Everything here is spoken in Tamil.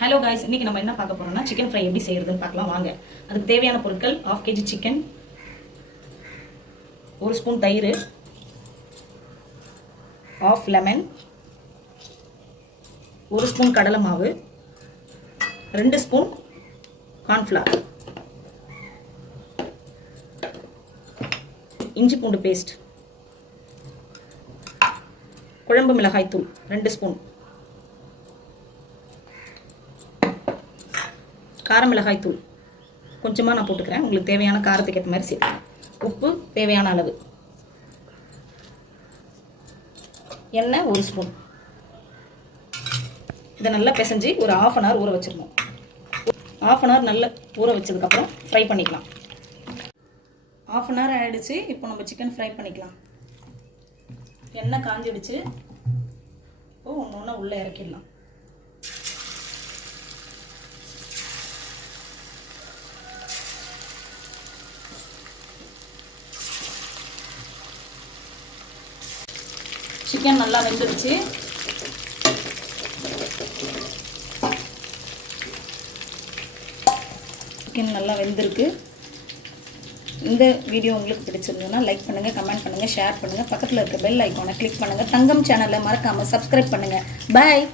ஹலோ காய்ஸ் இன்னைக்கு நம்ம என்ன பார்க்க போகிறோம்னா சிக்கன் ஃப்ரை எப்படி செய்கிறதுன்னு பார்க்கலாம். வாங்க. அதுக்கு தேவையான பொருட்கள் ஆஃப் கேஜி சிக்கன் ஒரு ஸ்பூன் தயிர் ஆஃப் லெமன் ஒரு ஸ்பூன் கடலை மாவு ரெண்டு ஸ்பூன் கார்ன்ஃப்ளவர் இஞ்சி பூண்டு பேஸ்ட் குழம்பு மிளகாய் தூள் ரெண்டு ஸ்பூன் கார மிளகாய் தூள். கொஞ்சமாக நான் போட்டுக்கிறேன். உங்களுக்கு தேவையான காரத்துக்கு ஏற்ற மாதிரி சேர்த்துக்கிறேன் உப்பு தேவையான அளவு. எண்ணெய் ஒரு ஸ்பூன் இதை நல்லா பிசைஞ்சு ஒரு ஆஃப் அன் ஹவர் ஊற வச்சிடணும். ஆஃப் அன் ஹவர் நல்லா ஊற வச்சதுக்கப்புறம் ஃப்ரை பண்ணிக்கலாம். ஆஃப் அன் ஹவர் ஆகிடுச்சு இப்போ நம்ம சிக்கன் ஃப்ரை பண்ணிக்கலாம். எண்ணெய் காஞ்சிடுச்சு. இப்போ ஒன்று ஒன்றா உள்ளே இறக்கிடலாம். சிக்கன் நல்லா வெந்துடுச்சு. சிக்கன் நல்லா வெந்திருக்கு. இந்த வீடியோ உங்களுக்கு பிடிச்சிருந்ததுன்னா லைக் பண்ணுங்கள் கமெண்ட் பண்ணுங்கள் ஷேர் பண்ணுங்கள் பக்கத்தில் இருக்க பெல் ஐக்கானை கிளிக் பண்ணுங்கள் தங்கம் சேனலை மறக்காமல் சப்ஸ்கிரைப் பண்ணுங்கள் பாய்